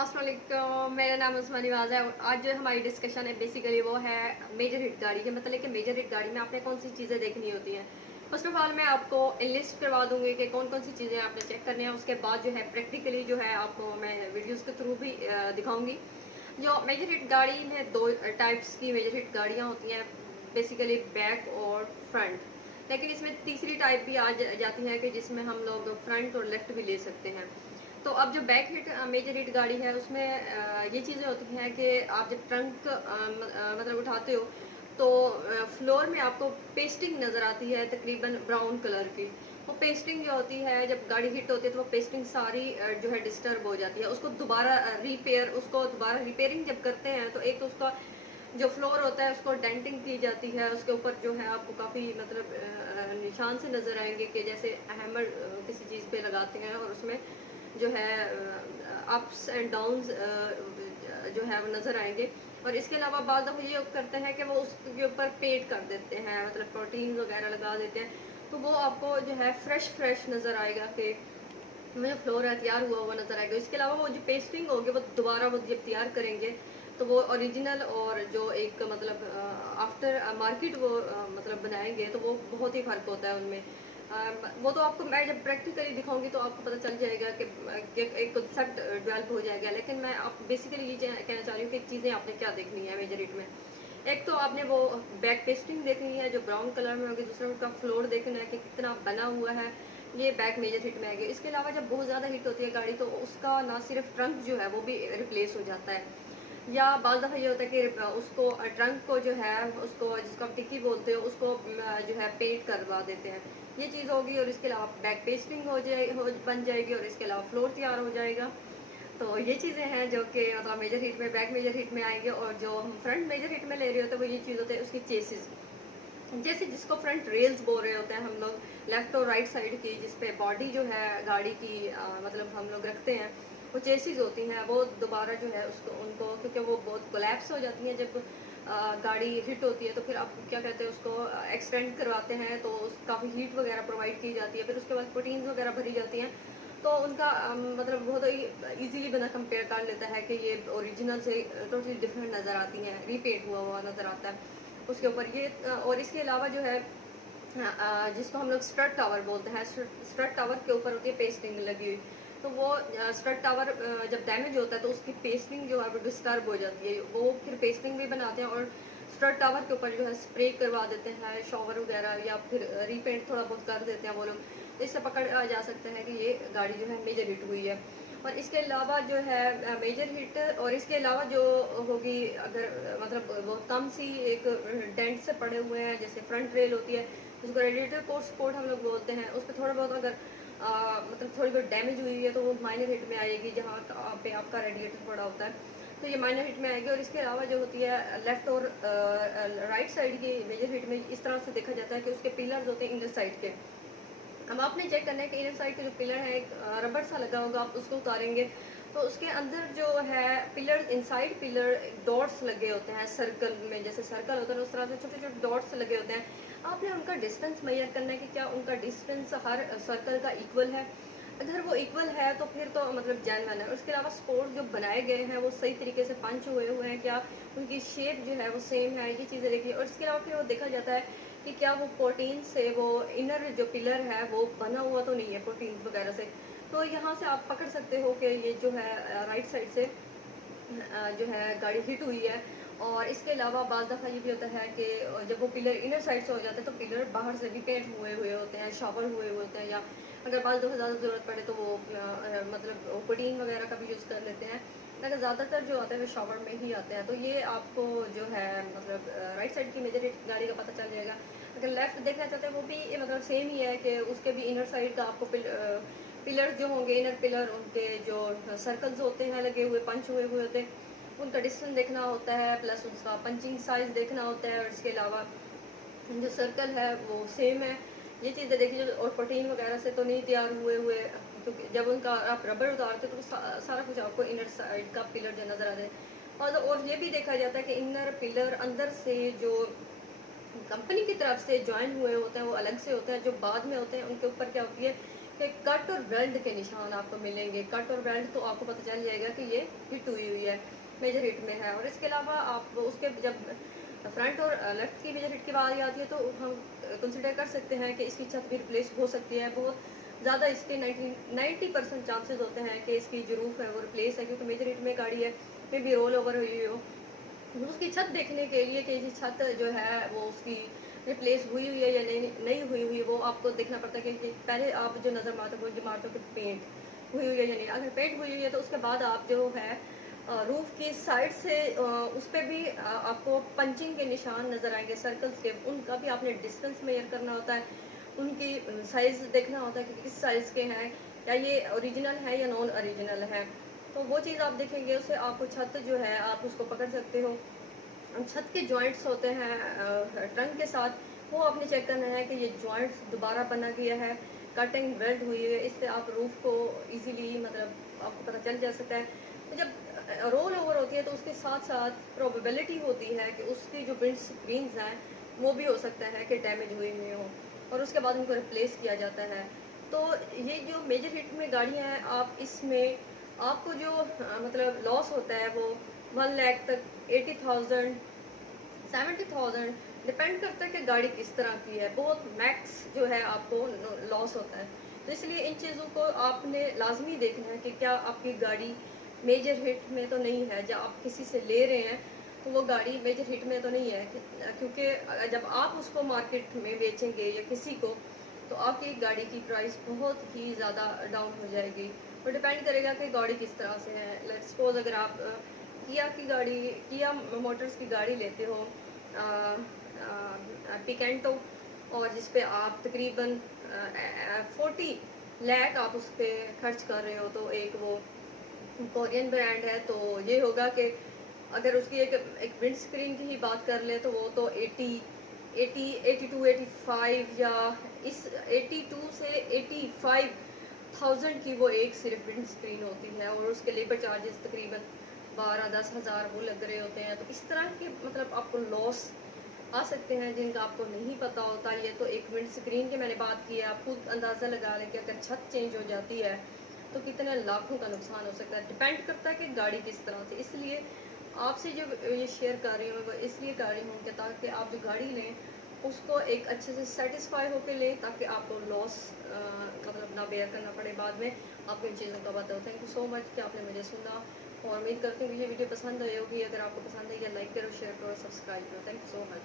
अस्सलाम वालेकुम, मेरा नाम उस्मानी वाज़ है। आज जो हमारी डिस्कशन है बेसिकली वो है मेजर हिट गाड़ी के मतलब कि मेजर हिट गाड़ी में आपने कौन सी चीज़ें देखनी होती हैं। फर्स्ट ऑफ ऑल मैं आपको लिस्ट करवा दूंगी कि कौन कौन सी चीज़ें आपने चेक करनी है। उसके बाद जो है प्रैक्टिकली जो है आपको मैं वीडियोस के थ्रू भी दिखाऊंगी। जो मेजर हिट गाड़ी में दो टाइप्स की मेजर हिट गाड़ियाँ होती हैं, बेसिकली बैक और फ्रंट। लेकिन इसमें तीसरी टाइप भी आ जाती है कि जिसमें हम लोग फ्रंट और लेफ्ट भी ले सकते हैं। तो अब जो बैक हिट मेजर हिट गाड़ी है उसमें ये चीज़ें होती हैं कि आप जब ट्रंक मतलब उठाते हो तो फ्लोर में आपको पेस्टिंग नज़र आती है तकरीबन ब्राउन कलर की। वो पेस्टिंग जो होती है जब गाड़ी हिट होती है तो वो पेस्टिंग सारी जो है डिस्टर्ब हो जाती है। उसको दोबारा उसको दोबारा रिपेयरिंग जब करते हैं तो एक तो उसका जो फ्लोर होता है उसको डेंटिंग की जाती है। उसके ऊपर जो है आपको काफ़ी मतलब निशान से नज़र आएंगे कि जैसे हैमर किसी चीज़ पे लगाते हैं और उसमें जो है अप्स एंड डाउन्स जो है वो नज़र आएंगे। और इसके अलावा बाद दफ़ा ये करते हैं कि वो उसके ऊपर पेंट कर देते हैं, मतलब प्रोटीन वगैरह लगा देते हैं। तो वो आपको जो है फ्रेश फ्रेश नज़र आएगा कि मुझे फ्लोर है तैयार हुआ हुआ नज़र आएगा। इसके अलावा वो जो पेस्टिंग होगी वो दोबारा वो जब तैयार करेंगे तो वो ओरिजिनल और जो एक मतलब आफ्टर मार्केट वो मतलब बनाएंगे तो वो बहुत ही फ़र्क होता है उनमें। वो तो आपको मैं जब प्रैक्टिकली दिखाऊंगी तो आपको पता चल जाएगा कि एक कंसेप्ट डेवलप हो जाएगा। लेकिन मैं आप बेसिकली ये कहना चाह रही हूँ कि चीज़ें आपने क्या देखनी है मेजर हिट में। एक तो आपने वो बैक पेस्टिंग देखनी है जो ब्राउन कलर में होगी। दूसरा उनका फ्लोर देखना है कि कितना बना हुआ है। ये बैक मेजर हिट में आएगी। इसके अलावा जब बहुत ज़्यादा हिट होती है गाड़ी तो उसका ना सिर्फ ट्रंक जो है वो भी रिप्लेस हो जाता है, या बाज़ दफ़ा ये होता है कि उसको ट्रंक को जो है उसको जिसको आप टिक्की बोलते हो उसको जो है पेंट करवा देते हैं। ये चीज़ होगी और इसके अलावा बैक पेस्टिंग बन जाएगी और इसके अलावा फ्लोर तैयार हो जाएगा। तो ये चीज़ें हैं जो कि मतलब मेजर हिट में बैक मेजर हिट में आएंगे। और जो हम फ्रंट मेजर हिट में ले रहे होते हैं वो ये चीज़ होती है उसकी चेसिस, जैसे जिसको फ्रंट रेल्स बोल रहे होते हैं हम लोग लेफ्ट और राइट साइड की, जिसपे बॉडी जो है गाड़ी की मतलब हम लोग रखते हैं। वो चेसिस होती हैं वो दोबारा जो है उसको उनको क्योंकि वो बहुत कोलैप्स हो जाती हैं जब गाड़ी हिट होती है तो फिर आप क्या कहते हैं उसको एक्सटेंड करवाते हैं तो काफ़ी हीट वगैरह प्रोवाइड की जाती है। फिर उसके बाद प्रोटीन्स वगैरह भरी जाती हैं तो उनका मतलब बहुत ही ईजीली बंदा कंपेयर कर लेता है कि ये ओरिजिनल से टोटली डिफरेंट नज़र आती हैं, रीपेंट हुआ हुआ नज़र आता है उसके ऊपर ये। और इसके अलावा जो है जिसको हम लोग स्ट्रट टावर बोलते हैं, स्ट्रट टावर के ऊपर होती है पेस्टिंग लगी हुई। तो वो स्ट्रट टावर जब डैमेज होता है तो उसकी पेस्टिंग जो है वो डिस्टर्ब हो जाती है। वो फिर पेस्टिंग भी बनाते हैं और स्ट्रट टावर के ऊपर जो है स्प्रे करवा देते हैं शॉवर वगैरह, या फिर रीपेंट थोड़ा बहुत कर देते हैं वो लोग। तो इससे पकड़ा जा सकता है कि ये गाड़ी जो है मेजर हिट हुई है। और इसके अलावा जो है मेजर हिट और इसके अलावा जो होगी अगर मतलब बहुत कम सी एक डेंट से पड़े हुए हैं, जैसे फ्रंट रेल होती है जिसको रेडिएटर कोर सपोर्ट हम लोग बोलते हैं, उस पर थोड़ा बहुत अगर मतलब थोड़ी बहुत डैमेज हुई है तो वो माइनर हिट में आएगी, जहाँ पे आपका रेडिएटर पड़ा होता है तो ये माइनर हिट में आएगी। और इसके अलावा जो होती है लेफ्ट और राइट साइड की मेजर हिट में इस तरह से देखा जाता है कि उसके पिलर्स होते हैं इनर साइड के। अब आपने चेक करना है कि इनर साइड के जो पिलर है एक रबर सा लगा होगा, आप उसको उतारेंगे तो उसके अंदर जो है पिलर इनसाइड पिलर डॉट्स लगे होते हैं सर्कल में, जैसे सर्कल होता है उस तरह से छोटे छोटे डॉट्स लगे होते हैं। आपने उनका डिस्टेंस मेजर करना है कि क्या उनका डिस्टेंस हर सर्कल का इक्वल है। अगर वो इक्वल है तो फिर तो मतलब जेन्युइन है। उसके अलावा स्पोर्ट जो बनाए गए हैं वो सही तरीके से पंच हुए हुए हैं, क्या उनकी शेप जो है वो सेम है, ये चीज़ें देखिए। और इसके अलावा फिर वो देखा जाता है कि क्या वो प्रोटीन से वो इनर जो पिलर है वो बना हुआ तो नहीं है प्रोटीन वगैरह से। तो यहाँ से आप पकड़ सकते हो कि ये जो है राइट साइड से जो है गाड़ी हिट हुई है। और इसके अलावा बाज़ दफ़ा ये भी होता है कि जब वो पिलर इनर साइड से हो जाते हैं तो पिलर बाहर से भी पेंट हुए हुए होते हैं, शावर हुए हुए होते हैं, या अगर बाज़ दफ़ा ज़्यादा ज़रूरत पड़े तो वो मतलब प्रोटीन वगैरह का भी यूज़ कर लेते हैं। लेकिन ज़्यादातर जो आते हैं वो शावर में ही आते हैं। तो ये आपको जो है मतलब राइट साइड की मेजर गाड़ी का पता चल जाएगा। अगर लेफ़्ट देखना चाहते हैं वो भी मतलब सेम ही है कि उसके भी इनर साइड का आपको पिलर जो होंगे इनर पिलर उनके जो सर्कल्स होते हैं लगे हुए पंच हुए हुए होते हैं उनका डिस्टेंस देखना होता है, प्लस उसका पंचिंग साइज़ देखना होता है। और इसके अलावा जो सर्कल है वो सेम है। ये चीज़ें देखिए। और प्रोटीन वगैरह से तो नहीं तैयार हुए हुए, क्योंकि जब उनका आप रबर उतारते तो सारा कुछ आपको इनर साइड का पिलर जो नज़र आता है। और ये भी देखा जाता है कि इनर पिलर अंदर से जो कंपनी की तरफ से ज्वाइन हुए होते हैं वो अलग से होते हैं, जो बाद में होते हैं उनके ऊपर क्या होती है कि कट और वेल्ड के निशान आपको मिलेंगे। कट और वेल्ड तो आपको पता चल जाएगा कि ये हिट हुई है, मेजर हिट में है। और इसके अलावा आप उसके जब फ्रंट और लेफ्ट की मेजर हिट की बारी आती है तो हम कंसिडर कर सकते हैं कि इसकी छत भी रिप्लेस हो सकती है। बहुत ज़्यादा इसके 90% चांसेस होते हैं कि इसकी जो रूफ है वो रिप्लेस है, क्योंकि मेजर हिट में गाड़ी है, फिर भी रोल ओवर हुई हो। उसकी छत देखने के लिए कि ये छत जो है वो उसकी रिप्लेस हुई हुई है या नहीं हुई हुई, वो आपको देखना पड़ता है कि पहले आप जो नज़र मारते हो ये मारते हो कि पेंट हुई हुई है या नहीं। अगर पेंट हुई हुई है तो उसके बाद आप जो है रूफ की साइड से उस पर भी आपको पंचिंग के निशान नज़र आएंगे, सर्कल्स के, उनका भी आपने डिस्टेंस मेजर करना होता है, उनकी साइज़ देखना होता है कि किस साइज़ के हैं, या ये ओरिजिनल है या नॉन ओरिजिनल है। तो वो चीज़ आप देखेंगे, उससे आपको छत जो है आप उसको पकड़ सकते हो। छत के जॉइंट्स होते हैं ट्रंक के साथ, वो आपने चेक करना है कि ये जॉइंट्स दोबारा बना गया है, कटिंग वेल्ड हुई है, इससे आप रूफ को इजीली मतलब आपको पता चल जा सकता है। तो जब रोल ओवर होती है तो उसके साथ साथ प्रोबेबिलिटी होती है कि उसकी जो विंड स्क्रीन्स हैं वो भी हो सकता है कि डैमेज हुई हुई हो, और उसके बाद उनको रिप्लेस किया जाता है। तो ये जो मेजर हिट में गाड़ियाँ हैं, आप इसमें आपको जो मतलब लॉस होता है वो 1 लाख तक, 80,000, 70,000, डिपेंड करता है कि गाड़ी किस तरह की है। बहुत मैक्स जो है आपको लॉस होता है। तो इसलिए इन चीज़ों को आपने लाजमी देखना है कि क्या आपकी गाड़ी मेजर हिट में तो नहीं है। जब आप किसी से ले रहे हैं तो वो गाड़ी मेजर हिट में तो नहीं है, क्योंकि जब आप उसको मार्केट में बेचेंगे या किसी को, तो आपकी गाड़ी की प्राइस बहुत ही ज़्यादा डाउन हो जाएगी। और डिपेंड करेगा कि गाड़ी किस तरह से है। लेट्स सपोज अगर आप किया की गाड़ी, किया मोटर्स की गाड़ी लेते हो पिकेंटो, और जिस पे आप तकरीबन 40 लाख आप उस पर खर्च कर रहे हो, तो एक वो कोरियन ब्रांड है, तो ये होगा कि अगर उसकी एक विंड स्क्रीन की ही बात कर ले तो वो तो 82, 85, या इस 82 से 85,000 की वो एक सिर्फ विंड स्क्रीन होती है, और उसके लेबर चार्जेस तकरीबन 12-10 हज़ार वो लग रहे होते हैं। तो इस तरह के मतलब आपको लॉस आ सकते हैं जिनका आपको नहीं पता होता। ये तो एक विंड स्क्रीन की मैंने बात की है, आप खुद अंदाज़ा लगा लें कि अगर छत चेंज हो जाती है तो कितने लाखों का नुकसान हो सकता है। डिपेंड करता है कि गाड़ी किस तरह से। इसलिए आपसे जो ये शेयर कर रही हूँ वो इसलिए कर रही हूँ कि ताकि आप जो गाड़ी लें उसको एक अच्छे से सेटिस्फाई होकर लें, ताकि आपको लॉस मतलब ना बेयर करना पड़े बाद में। आपको इन चीज़ों का पता हो। थैंक यू सो मच कि आपने मुझे सुना, और उम्मीद करती हूँ कि ये वीडियो पसंद आई होगी। अगर आपको पसंद आई, या लाइक करो, शेयर करो, सब्सक्राइब करो। Thank you so much.